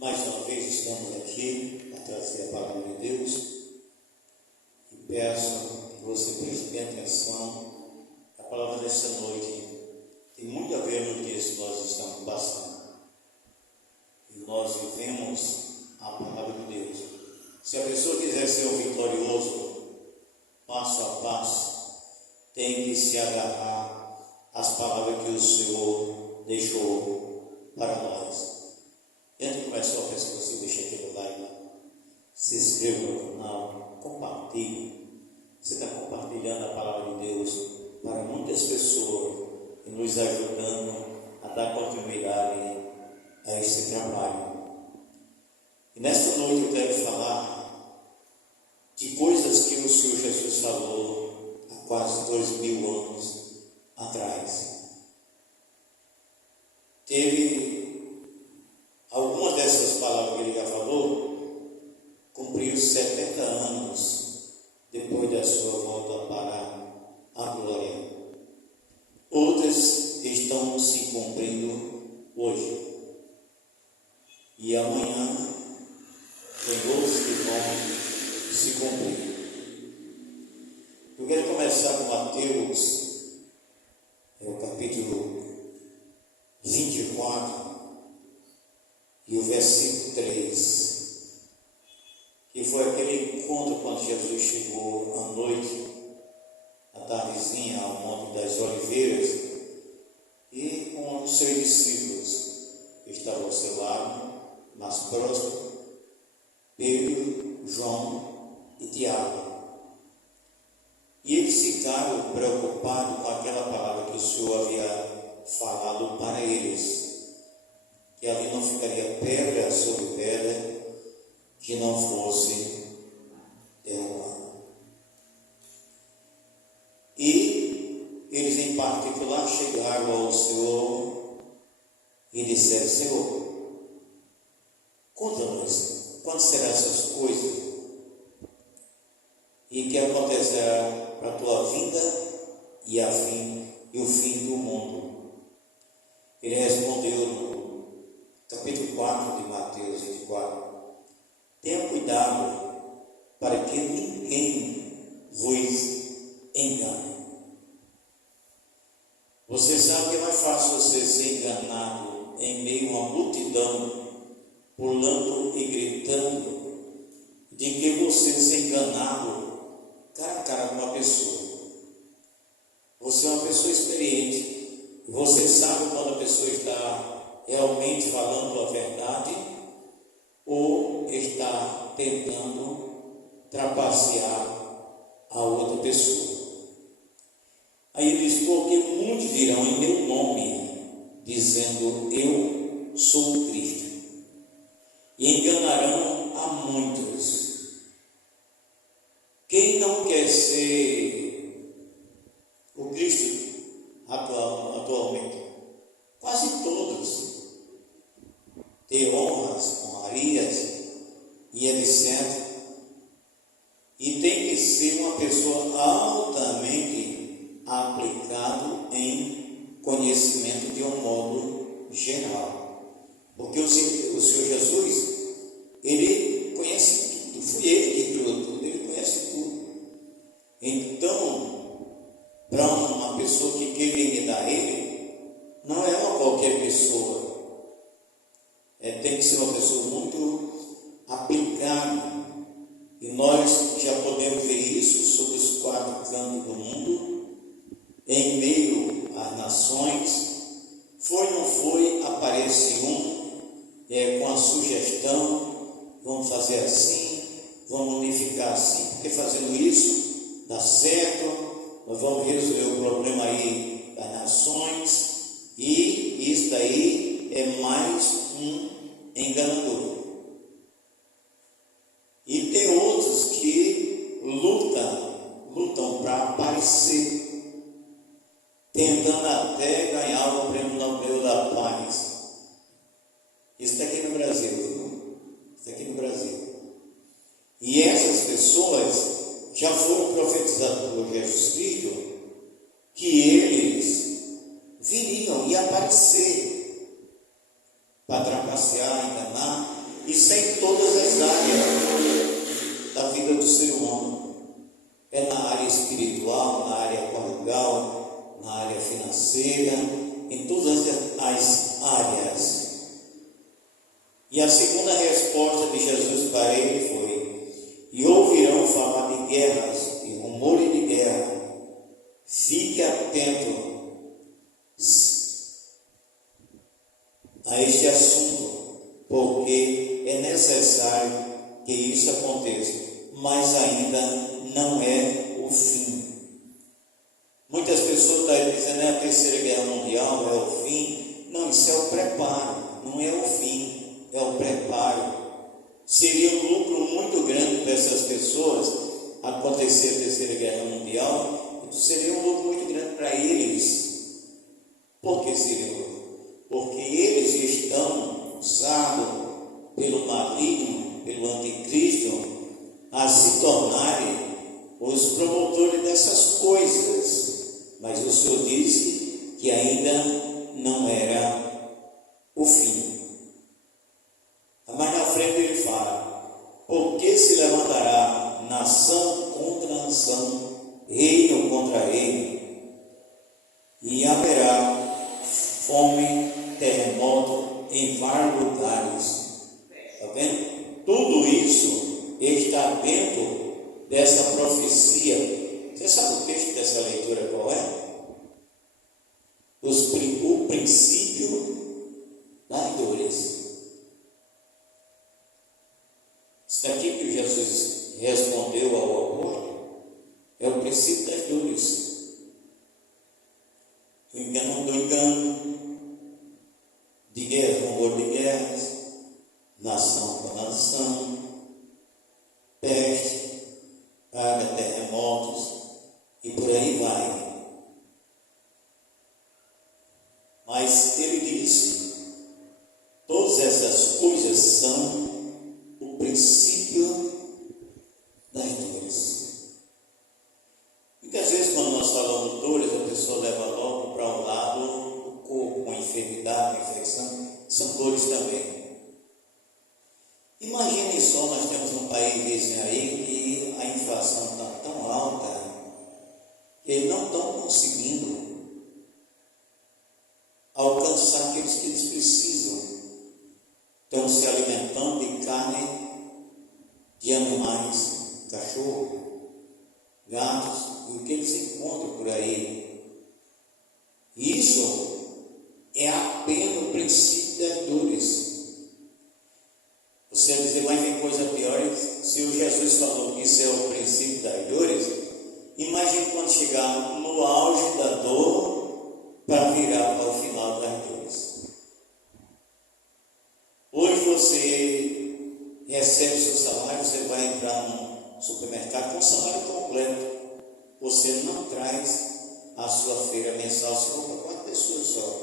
Mais uma vez estamos aqui para trazer a palavra de Deus e peço que você preste bem atenção. A palavra dessa noite tem muito a ver no dia que nós estamos passando. E nós vivemos a palavra de Deus. Se a pessoa quiser ser um vitorioso, passo a passo, tem que se agarrar às palavras que o Senhor deixou para nós. Antes de começar, eu peço que você deixe aquele like, se inscreva no canal, compartilhe. Você está compartilhando a palavra de Deus para muitas pessoas e nos ajudando a dar continuidade a esse trabalho. E nesta noite eu quero falar de coisas que o Senhor Jesus falou há quase 2000 anos atrás. Alguma dessas palavras que ele já falou cumpriu 70 anos depois da sua volta para a glória. Outras estão se cumprindo hoje. E amanhã tem outros que vão se cumprir. Eu quero começar com Mateus, o capítulo 24. E o versículo 3, que foi aquele encontro quando Jesus chegou à noite, à tardezinha, ao Monte das Oliveiras, e com os seus discípulos que estavam ao seu lado, mais próximo, Pedro, João e Tiago. E eles ficaram preocupados com aquela palavra que o Senhor havia falado para eles, que ali não ficaria pedra sobre pedra que não fosse derrubada. E eles em particular chegaram ao Senhor e disseram: Senhor, conta-nos quando serão essas coisas e que acontecerá para a tua vinda e o fim do mundo. Ele respondeu no capítulo 4 de Mateus 24: tenha cuidado para que ninguém vos engane. Você sabe que é mais fácil você ser enganado em meio a uma multidão, pulando e gritando, de que você ser enganado cara a cara com uma pessoa. Você é uma pessoa experiente, você sabe quando a pessoa está realmente falando a verdade ou está tentando trapacear a outra pessoa. Aí ele diz: porque muitos virão em meu nome, dizendo eu sou o Cristo, e enganarão a muitos. Quem não quer ser o Cristo atualmente? Quase todos. Ter honras, honrarias e etc. E tem que ser uma pessoa altamente aplicada em conhecimento de um modo geral. Porque o Senhor Jesus, ele conhece tudo. Foi ele que criou tudo, ele conhece tudo. Então, para uma pessoa que queira imitar ele, não é uma qualquer pessoa. Tem que ser uma pessoa muito aplicada. E nós já podemos ver isso sobre os 4 cantos do mundo, em meio às nações. Foi ou não foi, aparece com a sugestão: vamos fazer assim, vamos unificar assim, porque fazendo isso dá certo, nós vamos resolver o problema aí das nações. E isso daí é mais um enganador. E tem outros que lutam para aparecer, tentando até ganhar o prêmio Nobel da Paz. Isso está aqui no Brasil, isso está aqui no Brasil. E essas pessoas já foram profetizadas por Jesus Cristo que eles viriam e aparecer para trapacear, enganar Isso é em todas as áreas da vida do ser humano. É na área espiritual, na área conjugal, na área financeira, em todas as áreas. E a segunda resposta de Jesus para ele foi: e ouvirão falar de guerras e rumores de guerra. Fique atento a este assunto, porque é necessário que isso aconteça, mas ainda não é o fim. Muitas pessoas estão dizendo que a Terceira Guerra Mundial é o fim. Não, isso é o preparo, não é o fim, é o preparo. Seria um lucro muito grande para essas pessoas acontecer a Terceira Guerra Mundial, seria um lucro muito grande para eles. Por que seria um lucro? Porque eles estão usados pelo maligno, pelo anticristo, a se tornarem os promotores dessas coisas. Mas o Senhor disse que ainda não era o fim. Mais na frente ele fala: porque se levantará nação contra nação, reino contra reino, e haverá fome, terremoto em vários lugares. Está vendo? Tudo isso está dentro dessa profecia. Você sabe o texto dessa leitura qual é? O princípio das dores. Isso daqui que Jesus respondeu ao autor é o princípio das dores. Do engano, de guerra, rumor de guerras, nação com nação, peste, praga, terremotos e por aí vai. Mas ele disse: todas essas coisas são o princípio das dores. Muitas vezes, quando nós falamos de dores, a pessoa leva logo para o lado do corpo, uma enfermidade, uma infecção. São dores também. Imagine só, nós temos um país vizinho aí que a inflação está tão alta que eles não estão conseguindo alcançar aqueles que eles precisam. Estão se alimentando de carne de animais, cachorro, gatos, e o que eles encontram por aí. Isso é apenas o princípio das dores. Você vai dizer, mas tem coisa pior. Se o Jesus falou que isso é o princípio das dores, imagine quando chegar no auge da dor para virar para o final das dores. Hoje você recebe seu salário, você vai entrar num supermercado com o salário completo. Você não traz a sua feira mensal, se for para 4 pessoas só.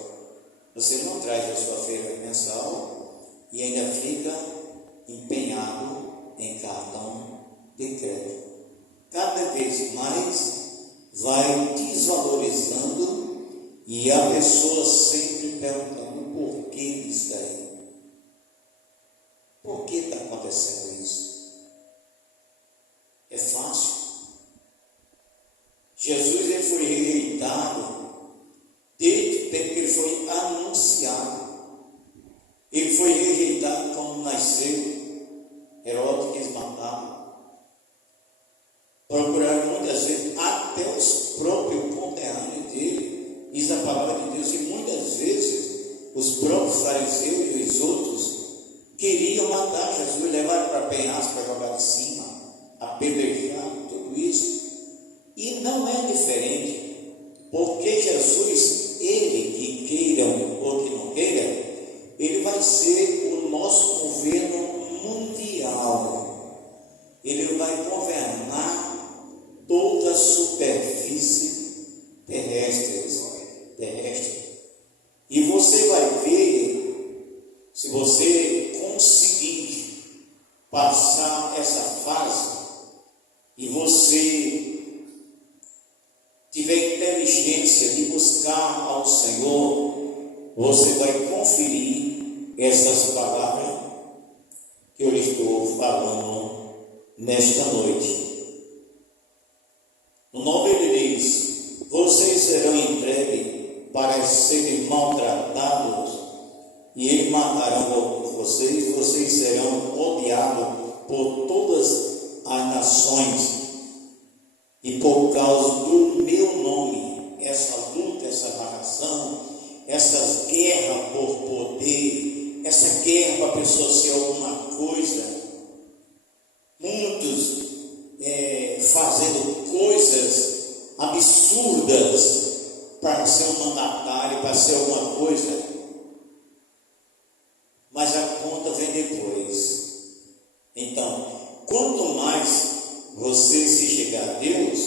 Você não traz a sua feira mensal e ainda fica empenhado em cartão de crédito. Cada vez mais vai desvalorizando e a pessoa sempre perguntando por que isso daí. Por que está acontecendo isso? É fácil. Jesus ele foi rejeitado desde o tempo que ele foi anunciado. Ele foi rejeitado quando nasceu. Herodes quis matá-lo. Procuraram muitas vezes até os próprios conterrâneos dele. Diz a palavra de Deus que muitas vezes os próprios fariseus e os outros queriam matar Jesus, levaram para penhasco para jogar de cima, apedrejar, tudo isso. E não é diferente, porque Jesus, ele que queiram ou que não queiram, ele vai ser o nosso governo mundial. Ele vai governar toda a superfície terrestre. E você vai ver, se você conseguir passar essa fase e você tiver inteligência de buscar ao Senhor, você vai conferir essas palavras que eu lhe estou falando nesta noite. No 9 ele diz: vocês serão entregues para serem maltratados, e eles matarão vocês, vocês serão odiados por todas as nações, e por causa do meu nome, essa luta, essa narração, essas guerras por poder, essa guerra para a pessoa ser alguma coisa, muitos fazendo coisas absurdas para ser um mandatário, para ser alguma coisa, mas a conta vem depois. Então, quanto mais você se chegar a Deus,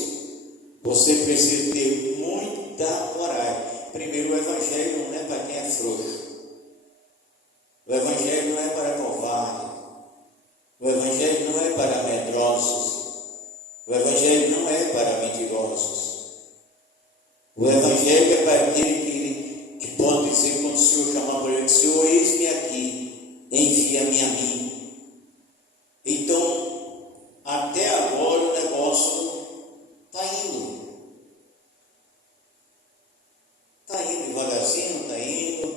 você precisa ter muita coragem. Primeiro, o Evangelho não é para quem é frouxo, o Evangelho não é para covarde, o Evangelho não é para medrosos, o Evangelho não é para mentirosos. O Evangelho é para aquele que pode dizer, quando o Senhor chamar para ele: Senhor, eis-me aqui, envia-me a mim. Então, até agora o negócio está indo. Está indo devagarzinho, está indo,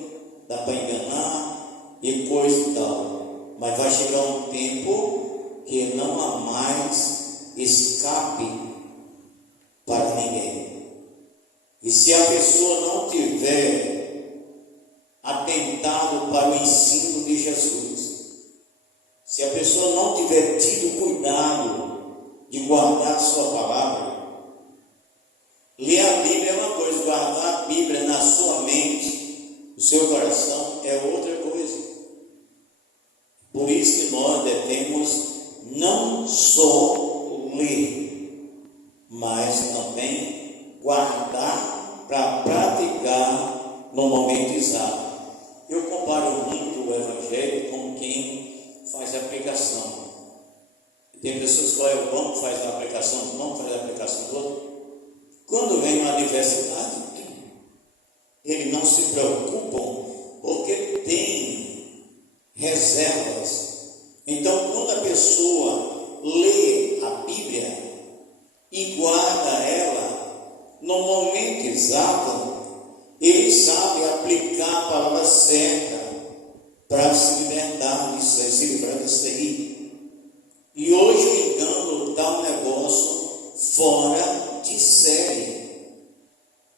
dá para enganar e coisa e tal. Mas vai chegar um tempo que não há mais escape para ninguém. E se a pessoa não tiver atentado para o ensino de Jesus, se a pessoa não tiver tido cuidado de guardar sua palavra, ler a Bíblia é uma coisa, guardar a Bíblia na sua mente, no seu coração, é outra coisa. Por isso que nós devemos não só ler, mas também guardar para praticar no momento exato. Eu comparo muito o Evangelho com quem faz a aplicação. Tem pessoas que vão ao banco, faz a aplicação do banco, faz a aplicação do outro. Quando vem uma adversidade, eles não se preocupam porque tem reservas. Então, quando a pessoa lê a Bíblia e guarda ela no momento exato, ele sabe aplicar a palavra certa para se libertar disso, se livrar disso aí. E hoje o engano dá um negócio fora de série.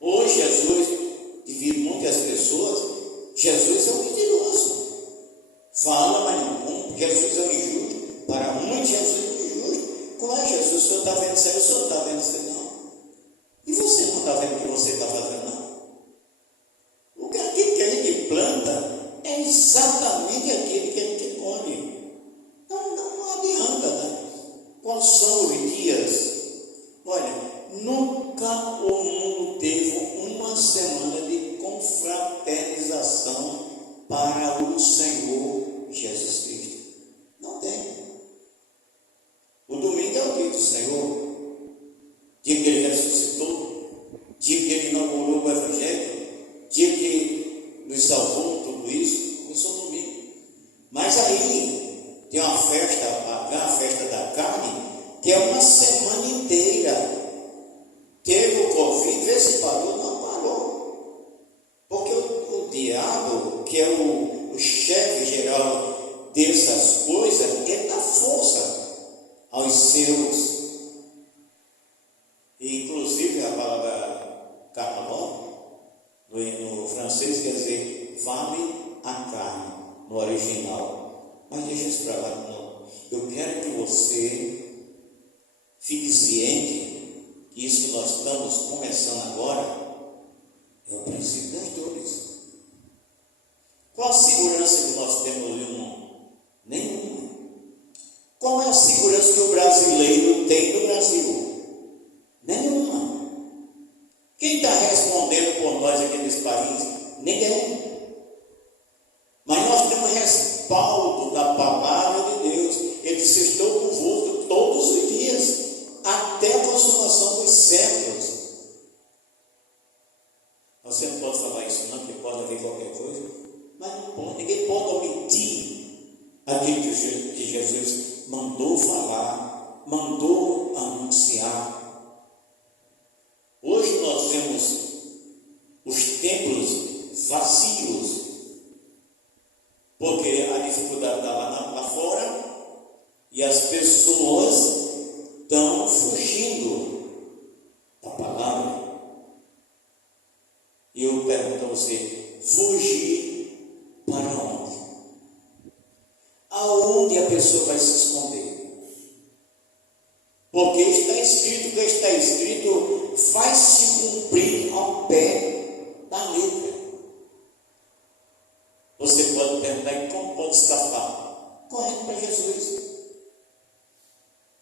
Hoje Jesus, devido muitas pessoas, Jesus é um mentiroso. Fala, mas não cumpre. Jesus é um injusto. Para muitos, Jesus é um injusto. Como é Jesus? O senhor está vendo isso aí? O senhor não está vendo isso aí, não. E você não está vendo o que você está fazendo, não? Aquilo que a gente planta é exatamente aquilo que a gente colhe. Não adianta, né? Quais são os dias? Olha, nunca o mundo teve uma semana de confraternização para o Senhor Jesus Cristo. Não tem. O domingo é o dia do Senhor, dia que ele ressuscitou, dia que ele inaugurou o Evangelho, dia que nos salvou, tudo isso, começou no domingo. Mas aí tem uma festa, a festa da carne, que é uma semana inteira. Teve o Covid, vê se parou, não parou. Porque o diabo, que é o chefe geral dessas coisas, ele dá força aos seus. E, inclusive, a palavra carnaval, no francês, quer dizer vale a carne, no original. Mas deixa isso para lá, não. Eu quero que você fique ciente que isso que nós estamos começando agora é o princípio das dores. Qual a segurança que nós temos no mundo? Nenhuma. Qual é a segurança que o brasileiro tem no Brasil? Nenhuma. Quem está respondendo por nós aqui nesse país? Ninguém. Mas nós temos respaldo da palavra de Deus. Ele disse: estou convosco todos os dias, até a consumação dos séculos. Você não pode falar isso não, porque pode haver qualquer coisa. Mas não pode, ninguém pode omitir a daquilo que Jesus mandou falar, mandou anunciar. Hoje nós vemos os templos vazios, porque a dificuldade está lá fora e as pessoas estão fugindo da palavra. E eu pergunto a você: fugir para onde? Aonde a pessoa vai se esconder? Porque está escrito, que está escrito vai se cumprir ao pé da letra. Você pode perguntar: e como pode escapar? Correndo para Jesus.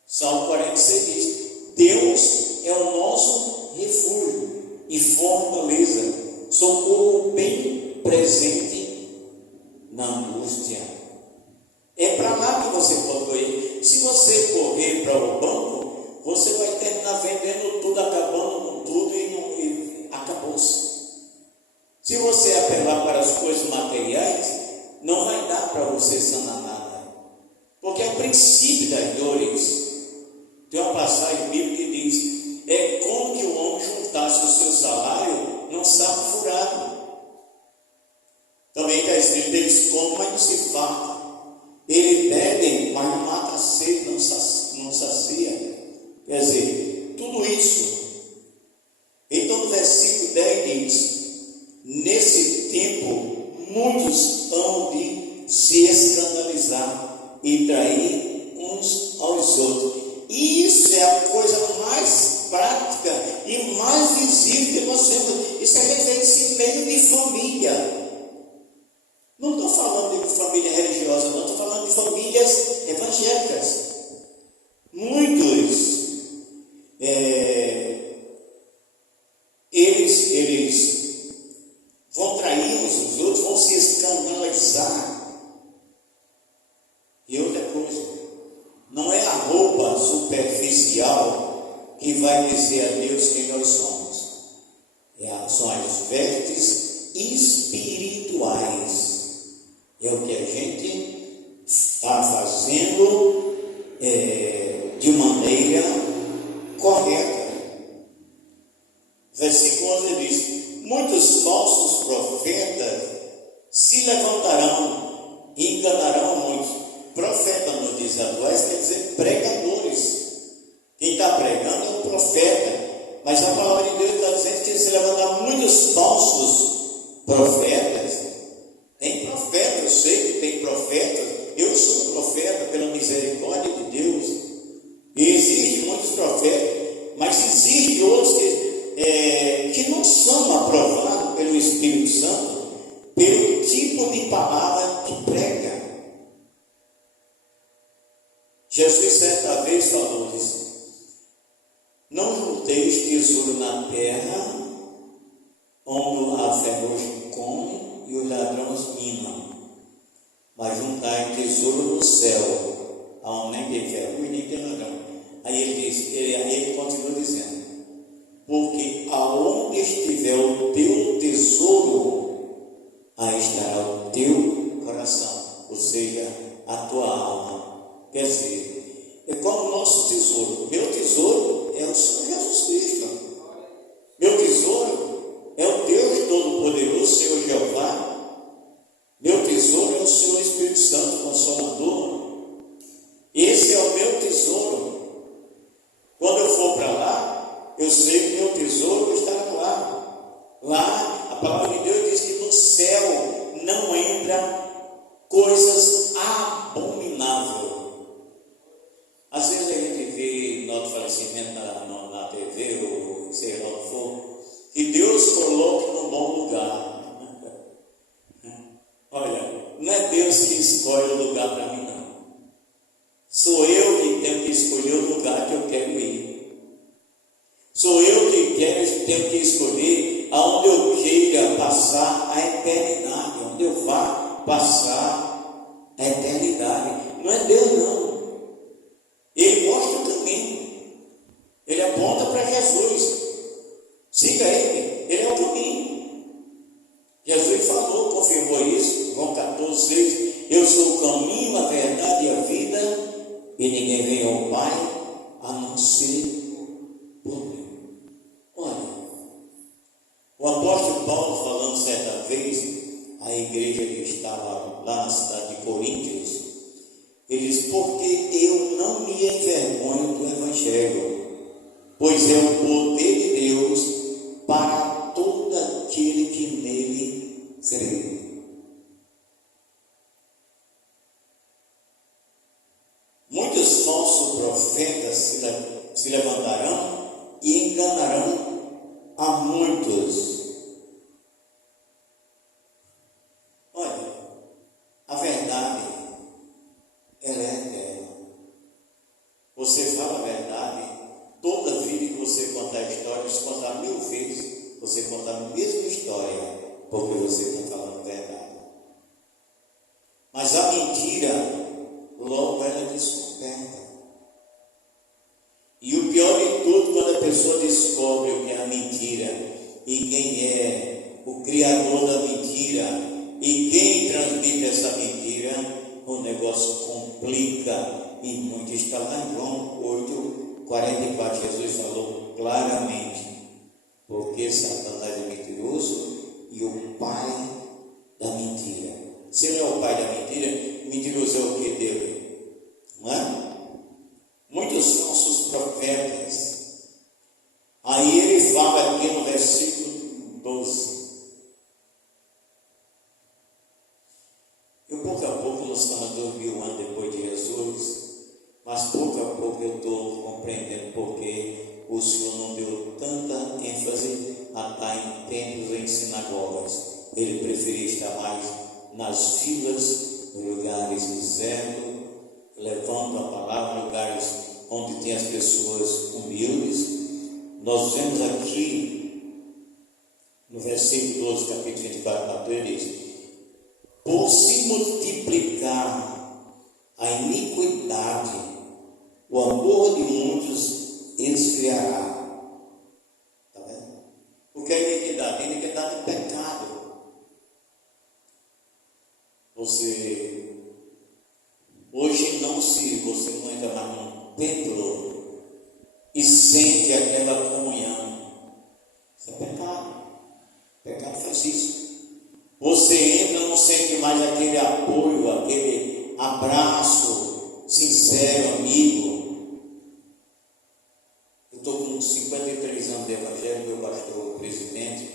Salmo 46 diz: Deus é o nosso refúgio e fortaleza, socorro bem presente na angústia. É para lá que você pode correr. Se você correr para o banco, você vai terminar vendendo tudo, acabando com tudo e acabou-se. Se você apelar para as coisas materiais, não vai dar para você sanar nada, porque é o princípio das dores. Tem uma passagem bíblica que diz: é como que o homem juntasse o seu salário num saco furado. Também está escrito: eles comem, mas não se fartam. Ele bebe, mas não mata a sede, não sacia. Quer dizer, tudo isso. Então no versículo 10 diz: nesse tempo muitos hão de se escandalizar e trair uns aos outros. Isso é a coisa mais prática e mais visível que nós temos. Isso é referência em meio de família. Não estou falando de família religiosa, não, estou falando de famílias evangélicas. Muitos eles vão trair uns os outros, vão se escandalizar. E outra coisa, não é a roupa superficial que vai dizer a Deus quem nós somos. São as vestes espirituais. É o que a gente está fazendo de maneira correta. Versículo 11 diz: muitos falsos profetas se levantarão e enganarão muitos. Profeta no dias atuais quer dizer pregadores. Quem está pregando é um profeta, mas a palavra de Deus está dizendo que se levantarão muitos falsos profetas. Tem profeta, eu sei que tem profeta, eu sou profeta pela misericórdia de Deus. E existem muitos profetas, mas existem outros que não são aprovados pelo Espírito Santo, pelo tipo de palavra que prega. Jesus certa vez falou: não junteis tesouro na terra, onde a ferrugem come e os ladrões minam, mas juntai tesouro no céu, onde nem tem ferrugem nem tem ladrão. Aí ele continua dizendo: porque aonde estiver o teu tesouro, aí estará o teu coração, ou seja, a tua alma. Quer dizer, é como o nosso tesouro. Meu tesouro é o Senhor Jesus Cristo. Meu tesouro é o Deus Todo-Poderoso, Senhor Jeová. Meu tesouro é o Senhor Espírito Santo, Consolador. Esse é o meu tesouro. Quando eu for para lá, eu sei que meu tesouro estará lá. Lá, a palavra de Deus diz que no céu não entra coisas abomináveis. Às vezes a gente vê nota de falecimento na TV, ou sei lá o que for, que Deus coloque no bom lugar. Olha, não é Deus que escolhe o lugar para mim, não. Sou eu que tenho que escolher o lugar que eu quero ir. Sou eu que tenho que escolher aonde eu queira passar a eternidade, onde eu vá passar a eternidade. Não é Deus, não. Ele mostra o caminho. Ele aponta para Jesus. Siga ele. Ele é o caminho. Jesus falou, confirmou isso, João 14, 6. eu sou o caminho, a verdade e a vida, e ninguém vem ao Pai a não ser por mim. Olha, o apóstolo Paulo falando certa vez à igreja que estava lá na cidade de Coríntios, ele diz: porque eu não me envergonho do Evangelho, pois é o poder de Deus para todo aquele que nele crê. Muitos falsos profetas se levantarão e enganarão a muitos. Olha, a verdade, ela é eterna. Você fala a verdade, toda vida que você contar a história, se contar 1000 vezes, você contar a mesma história, porque você está falando a verdade. Mas a mentira, logo ela é descoberta. E o pior de tudo, quando a pessoa descobre o que é a mentira, e quem é o criador da mentira, e quem transmite essa mentira, o negócio complica e muito. Está lá em João 8:44, Jesus falou claramente: porque Satanás é mentiroso e o pai da mentira. Se ele é o pai da mentira, mentiroso é o que dele? Não é? Muitos falsos profetas. Aí ele fala aqui no versículo 12. Eu pouco a pouco, nós estamos 2000 anos depois de Jesus, mas pouco a pouco eu estou compreendendo porque o Senhor não deu tanta ênfase a estar em templos e em sinagogas. Ele preferia estar mais nas filas, em lugares desertos, levando a palavra em lugares onde tem as pessoas humildes. Nós vemos aqui no versículo 12, capítulo 24, ele diz: por se multiplicar a iniquidade, o amor de muitos esfriará. Está vendo? O que é iniquidade? Iniquidade é pecado. Você hoje você não entra mais num templo e sente aquela comunhão. Isso é pecado. Pecado faz isso. Você entra e não sente mais aquele apoio, aquele abraço sincero, amigo. Eu estou com 53 anos de evangelho, meu pastor, presidente,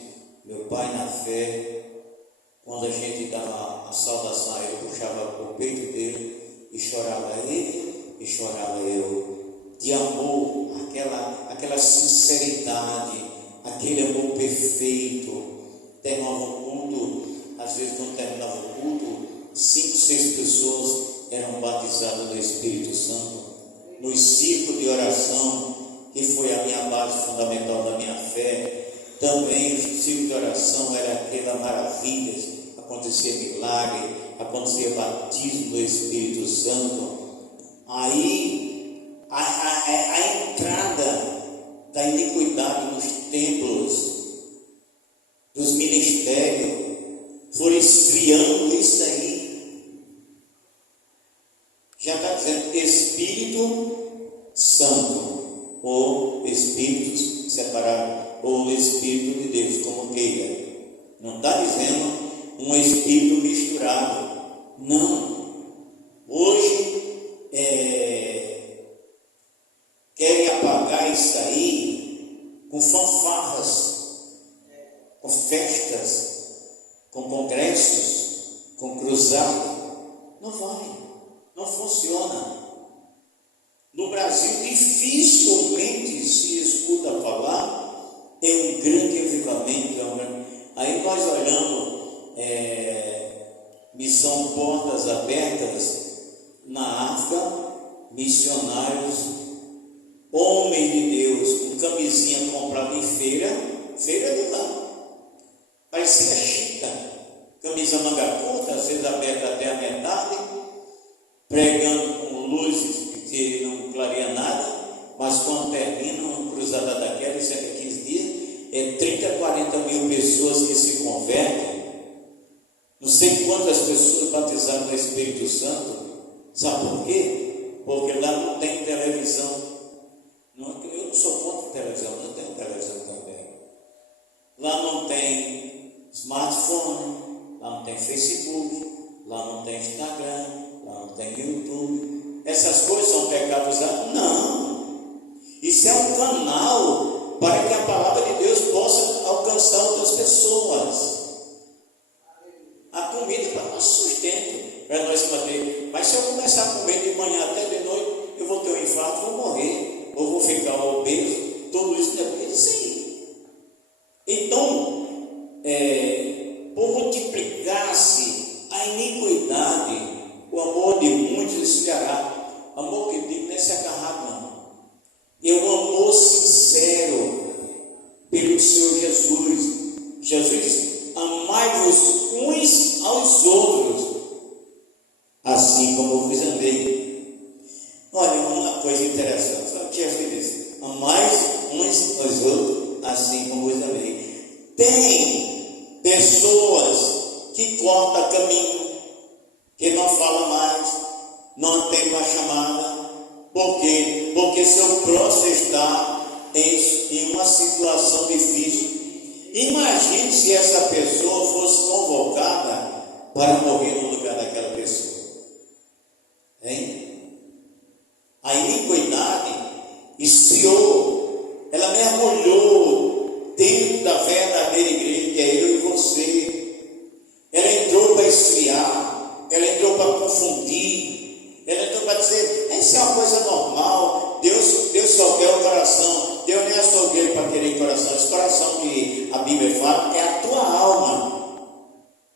meu pai na fé. Quando a gente dava a saudação, ele puxava o peito dele e chorava ele e chorava eu. De amor, aquela sinceridade, aquele amor perfeito. Terminava o culto, às vezes quando terminava o culto, 5, 6 pessoas eram batizadas do Espírito Santo. Nos círculos de oração, que foi a minha base fundamental da minha fé, também os círculos de oração era aquela maravilha. Acontecia milagre, acontecia batismo do Espírito Santo. Aí a entrada da iniquidade nos templos, dos ministérios, foram esfriando isso aí. Já está dizendo Espírito Santo, ou Espíritos separados, ou Espírito de Deus, como queira. Não está dizendo um espírito misturado. Não. Hoje querem apagar isso aí com fanfarras, com festas, com congressos, com cruzada. Não vai, não funciona. No Brasil dificilmente se escuta falar em um grande avivamento. Aí nós olhamos missão Portas Abertas na África, missionários, homens de Deus, com camisinha comprada em feira de lá, parecia chica, camisa manga curta, às vezes aberta até a metade, pregando com luzes que não clareia nada, mas quando termina uma cruzada daquela, isso é 15 dias, 30, 40 mil pessoas que se convertem. Não sei quantas pessoas batizaram no Espírito Santo. Sabe por quê? Porque lá não tem televisão. Não, eu não sou contra televisão, não tenho televisão também. Lá não tem smartphone, lá não tem Facebook, lá não tem Instagram, lá não tem YouTube. Essas coisas são pecados? Não. Isso é um canal para que a palavra de Deus possa alcançar outras pessoas. A comida para nosso sustento, para nós manter. Mas se eu começar a comer de manhã até de noite, eu vou ter um infarto, vou morrer, ou vou ficar obeso. Tudo isso depende, sim. Então, por multiplicar-se a iniquidade, o amor de muitos esfriará. Amor que digo não é se agarrar, não. É um amor sincero pelo Senhor Jesus. Jesus diz: amai-vos uns aos outros, assim como eu vos amei. Olha, uma coisa interessante. Sabe o que Jesus disse? Amai-vos uns aos outros, assim como vos amei. Tem pessoas que cortam caminho, que não falam mais, não atendem a chamada. Por quê? Porque seu próximo está em uma situação difícil. Imagine se essa pessoa fosse convocada para morrer no lugar daquela pessoa. Hein? A iniquidade esfriou, ela mergulhou dentro da verdadeira igreja, que é eu e você. Ela entrou para esfriar, ela entrou para confundir, ela entrou para dizer: isso é uma coisa normal, Deus só quer o coração. Deus nem é açougueiro para querer coração. Esse coração que a Bíblia fala é a tua alma.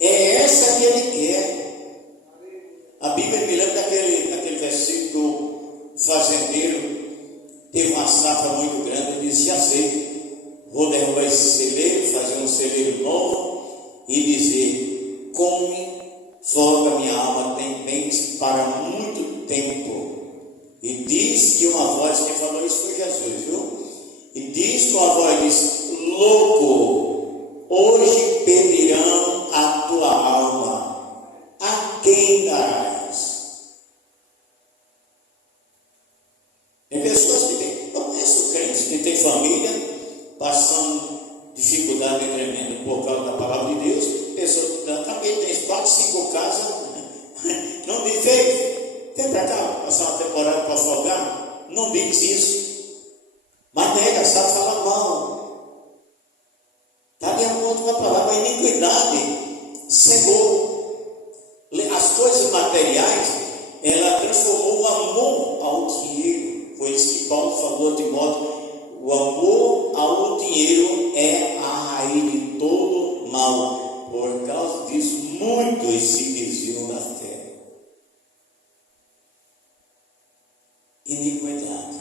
É essa que Ele quer. A Bíblia me lembra daquele versículo do fazendeiro. Teve uma safra muito grande. Ele disse: já sei, vou derrubar esse celeiro, fazer um celeiro novo e dizer: come, folga minha alma, tem bens para muito tempo. E diz que uma voz, quem falou isso foi Jesus, viu? E diz com a voz: diz, louco, hoje pedirão a tua alma, a quem darás? Tem pessoas que têm, eu conheço crentes que têm família passando dificuldade tremenda por causa da palavra de Deus. Pessoas que também têm 4, 5 casas, não me vem para cá passar uma temporada para folgar. Não diz isso. Mas nega, sabe falar mal. Está de acordo com a palavra. A iniquidade cegou. As coisas materiais, ela transformou o amor ao dinheiro. Foi isso que Paulo falou a Timóteo: o amor ao dinheiro é a raiz de todo mal. Por causa disso, muitos se desviam da fé. Iniquidade.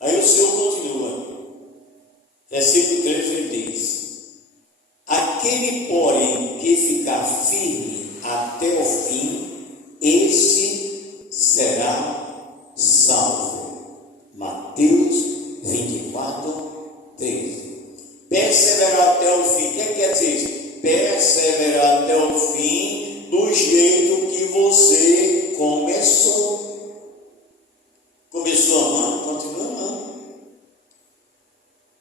Aí o Senhor continua, versículo 13, ele diz: aquele, porém, que ficar firme até o fim, esse será salvo. Mateus 24, 13. Perseverar até o fim. O que quer dizer isso? Perseverar até o fim do jeito que você começou. Começou amando, continua amando.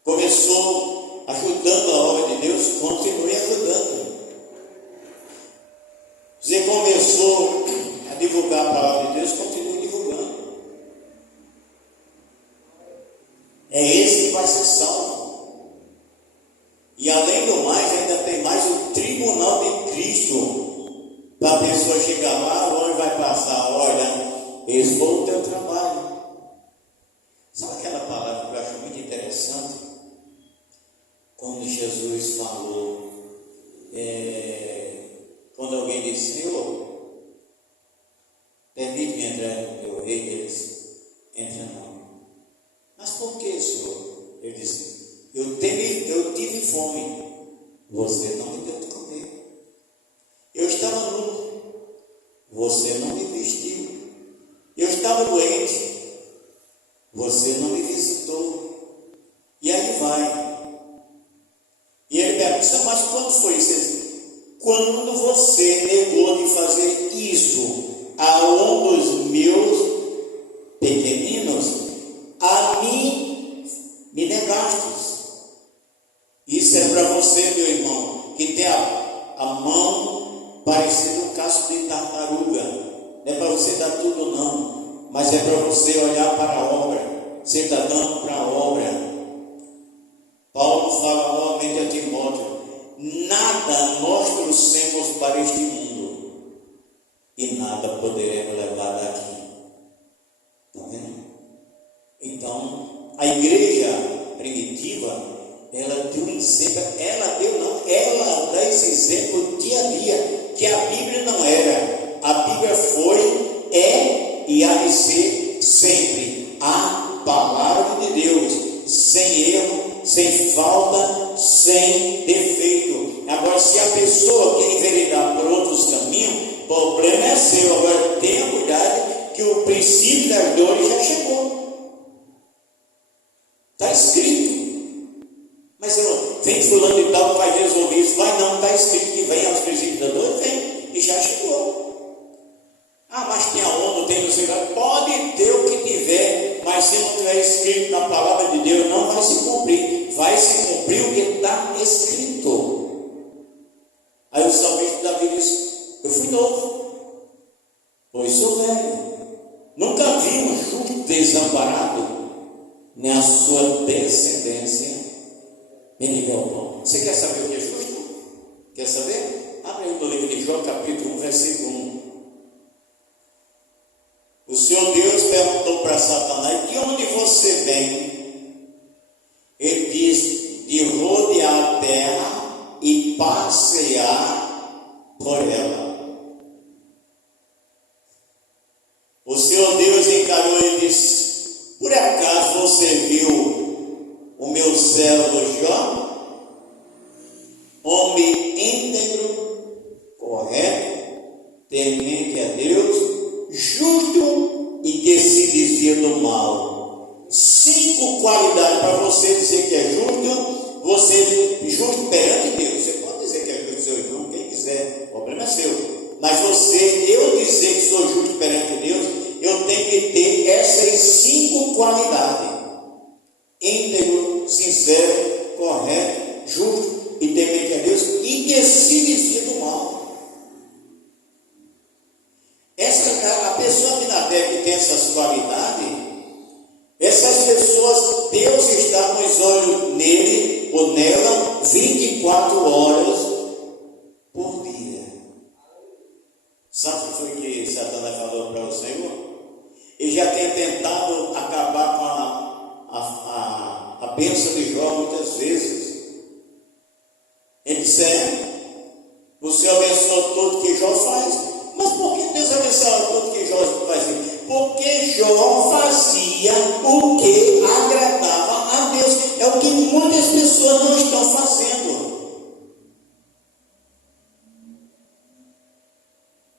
Começou ajudando a obra de Deus, continue ajudando. Você começou a divulgar a palavra de Deus, continue divulgando. É esse que vai ser salvo. E além do mais, ainda tem mais o tribunal de Cristo, para a pessoa chegar lá, onde vai passar: olha, esse foi o teu trabalho. Sabe aquela palavra que eu acho muito interessante? Quando Jesus falou, quando alguém disse: Senhor, permite-me entrar no teu reino, ele disse: entra não. Mas por que, Senhor? Ele disse: eu tive fome, você não me deu de comer. Eu estava nu, você não me vestiu. Eu estava doente, você não me visitou. E aí vai. E ele pergunta: mas quando foi isso? parecendo um casco de tartaruga. Não é para você dar tudo não, mas é para você olhar para a obra. Você está dando para a obra. Paulo fala novamente a Timóteo: nada nós trouxemos para este mundo e nada poderemos levar daqui. Está vendo? Então, a igreja primitiva, ela deu um exemplo, ela dá esse exemplo dia a dia, que a Bíblia não era. A Bíblia foi, é e há de ser sempre a palavra de Deus, sem erro, sem falta, sem defeito. Agora, se a pessoa quer enveredar por outros caminhos, o problema é seu. Agora, tenha cuidado, que o princípio das dores já chegou. Está escrito. Mas vem fulano e tal que vai resolver isso. Vai não, está escrito que vem aos princípios da dor, vem, e já chegou. Ah, mas tem a ONU, tem não sei lá. Pode ter o que tiver, mas se não tiver escrito na palavra de Deus, não vai se cumprir. Vai se cumprir o que está escrito. Aí o salmista Davi disse: eu fui novo, pois sou velho. Nunca vi um justo desamparado, nem a sua descendência mendigar o pão. Você quer saber o que é justo? Quer saber? Abre aí no livro de Jó, capítulo 1, versículo 1. O Senhor Deus perguntou para Satanás: de onde você vem? Ele diz: de rodear a terra e passear por ela. O Senhor Deus encarou e disse: por acaso você viu o meu servo Jó? Homem íntegro, correto, temente a Deus, justo e que se desvia do mal. 5 qualidades para você dizer que é justo. Você é justo perante Deus. Você pode dizer que é justo seu irmão, quem quiser, o problema é seu. Mas eu dizer que sou justo perante Deus, eu tenho que ter essas 5 qualidades: íntegro, sincero, correto, justo e temente a Deus, e que se desvia do mal. A pessoa aqui na terra que tem essas qualidades, essas pessoas, Deus está com os olhos nele ou nela 24 horas por dia. Sabe o que foi que Satanás falou para o Senhor? Ele já tem tentado acabar com a bênção de Jó muitas vezes. Ele disse: o Senhor abençoa tudo que Jó faz. Mas por que Deus abençoa tudo que Jó fazia? Porque Jó fazia o que agradava a Deus. É o que muitas pessoas não estão fazendo.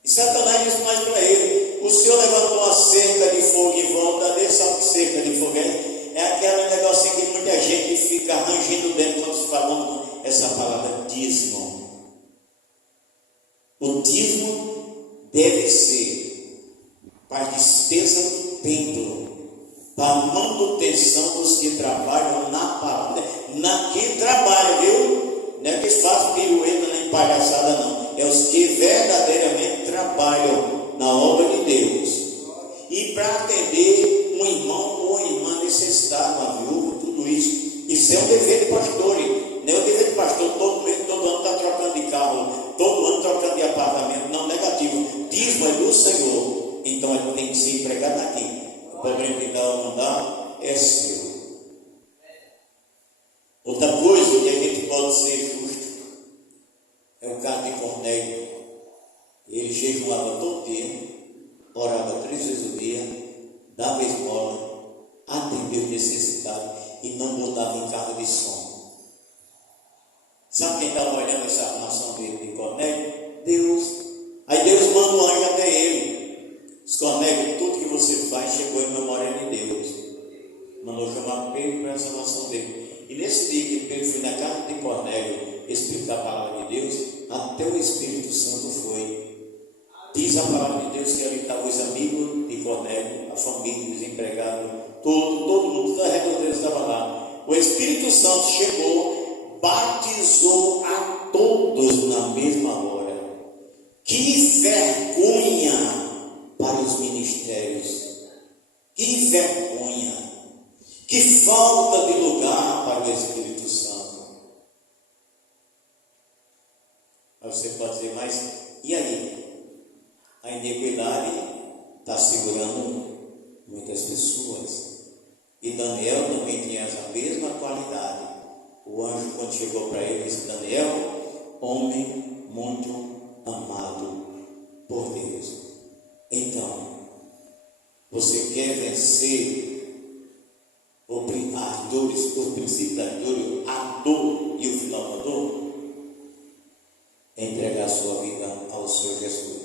E Satanás disse mais para ele: o Senhor levantou uma cerca de fogo em volta dele. Sabe que cerca de fogo é aquele negocinho que muita gente fica rangindo dentro quando se falando essa palavra dízimo. O dízimo deve ser para a despesa do templo, para a manutenção dos que trabalham na palavra. Que trabalham, viu? Não é que fazem pirueta nem palhaçada, não. É os que verdadeiramente trabalham na obra de Deus. E para atender um irmão ou uma irmã necessitado, uma viúva, tudo isso. Isso é um dever de pastores. Não é o dever de pastor, todo ano está trocando de carro, todo ano trocando de apartamento. Não, negativo. Dízimo é do Senhor. Então ele tem que ser empregado aqui. O problema que dá ou não dá é seu. Outra coisa que a gente pode ser justo é o caso de Cornélio. Ele jejuava todo dia, orava 3 vezes o dia, dava esmola, atendeu o necessitado e não botava em carro de som. Sabe quem estava olhando essa armação de Cornélio? Deus. Aí Deus manda um anjo até ele. Diz: Cornélio, tudo que você faz chegou em memória de Deus. Mandou chamar Pedro para a salvação dele. E nesse dia que Pedro foi na casa de Cornélio explicar a palavra de Deus, até o Espírito Santo foi. Diz a palavra de Deus que ali estavam os amigos de Cornélio, a família, os empregados, todo mundo, toda a redondeza estava lá. O Espírito Santo chegou, batizou a todos na mesma hora. vergonha para os ministérios. Que vergonha. Que falta de lugar para o Espírito Santo. Aí você pode dizer, mas e aí? A iniquidade está segurando muitas pessoas. E Daniel também tinha essa mesma qualidade. O anjo, quando chegou para ele, disse: Daniel, homem muito amado por Deus. Então, você quer vencer as dores, o princípio da dor, a dor e o final da dor? Entregar a sua vida ao Senhor Jesus.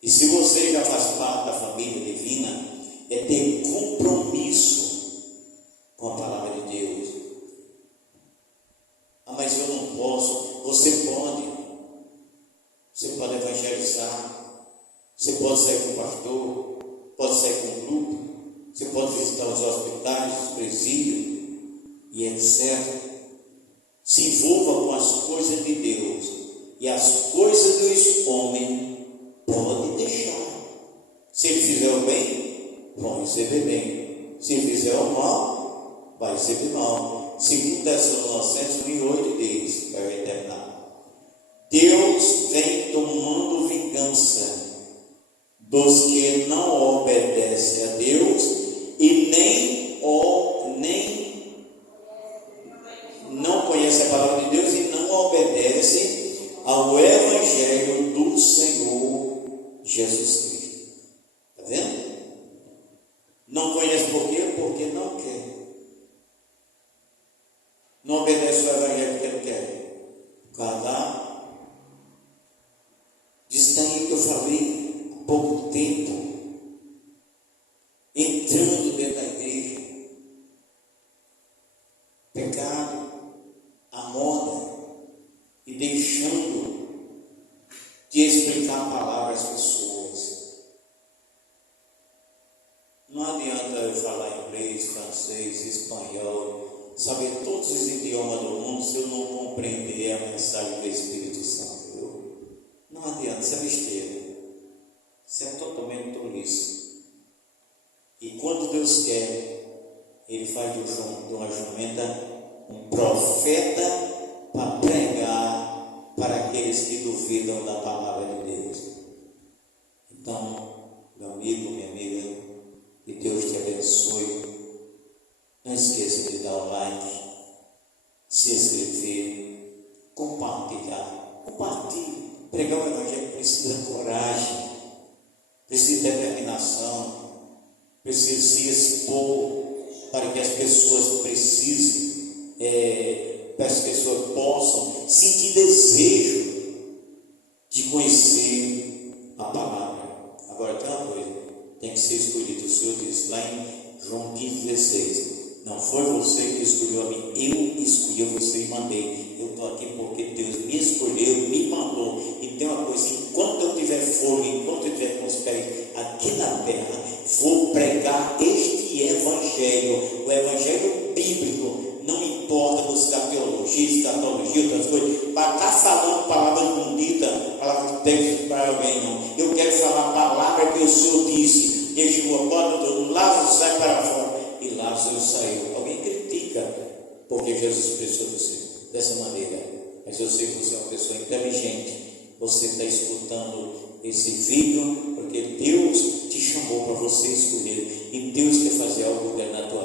E se você já faz parte da família divina, é ter compromisso com a palavra de Deus. Ah, mas eu não posso. Você pode. Você pode evangelizar. Você pode sair com o pastor. Pode sair com o grupo. Você pode visitar os hospitais, os presídios e etc. Se envolva com as coisas de Deus. E as coisas dos homens pode deixar. Se ele fizer o bem, vão receber bem. Se ele fizer o mal, vai receber mal. Segundo Tessalonicenses 1:8 diz, para terminar: Deus vem tomando vingança dos que não obedecem a Deus e nem não conhecem a palavra de Deus e não obedecem ao Evangelho do Senhor Jesus Cristo. Está vendo? Não conhece por quê? Porque não quer. Não obedece o Evangelho porque não quer. Cada distante que eu falei há pouco tempo, entrando dentro da igreja, pecado, a moda, e deixando de explicar a palavra às pessoas. Não adianta eu falar inglês, francês, espanhol, saber todos os idiomas do mundo se eu não compreender a mensagem do Espírito Santo. Viu? Não adianta, isso é besteira. Isso é totalmente tolice. E quando Deus quer, Ele faz de uma jumenta um profeta para pregar para aqueles que duvidam da palavra de Deus. Então, meu amigo, minha amiga, que Deus te abençoe. Não esqueça de dar o like, se inscrever, compartilhar. Compartilhe. Pregar o Evangelho precisa de coragem, precisa de determinação, precisa se expor para que as pessoas precisem, para as pessoas possam sentir desejo de conhecer a palavra. Agora tem uma coisa, tem que ser escolhido. O Senhor diz lá em João 15:16: não foi você que escolheu a mim, eu escolhi você e mandei. Eu estou aqui porque Deus me escolheu, me mandou. E tem uma coisa: enquanto eu tiver fôlego, enquanto eu tiver com os pés aqui na terra, vou pregar este Evangelho, o Evangelho bíblico. Não importa buscar teologia, escatologia, outras coisas, para estar falando palavras bonitas, palavras de texto para alguém, não. Eu quero falar a palavra que o Senhor disse. Ele chegou a porta do Lázaro, sai para fora. E Lázaro saiu. Alguém critica porque Jesus expressou dessa maneira. Mas eu sei que você é uma pessoa inteligente. Você está escutando esse vídeo porque Deus te chamou para você escolher. E Deus quer fazer algo na tua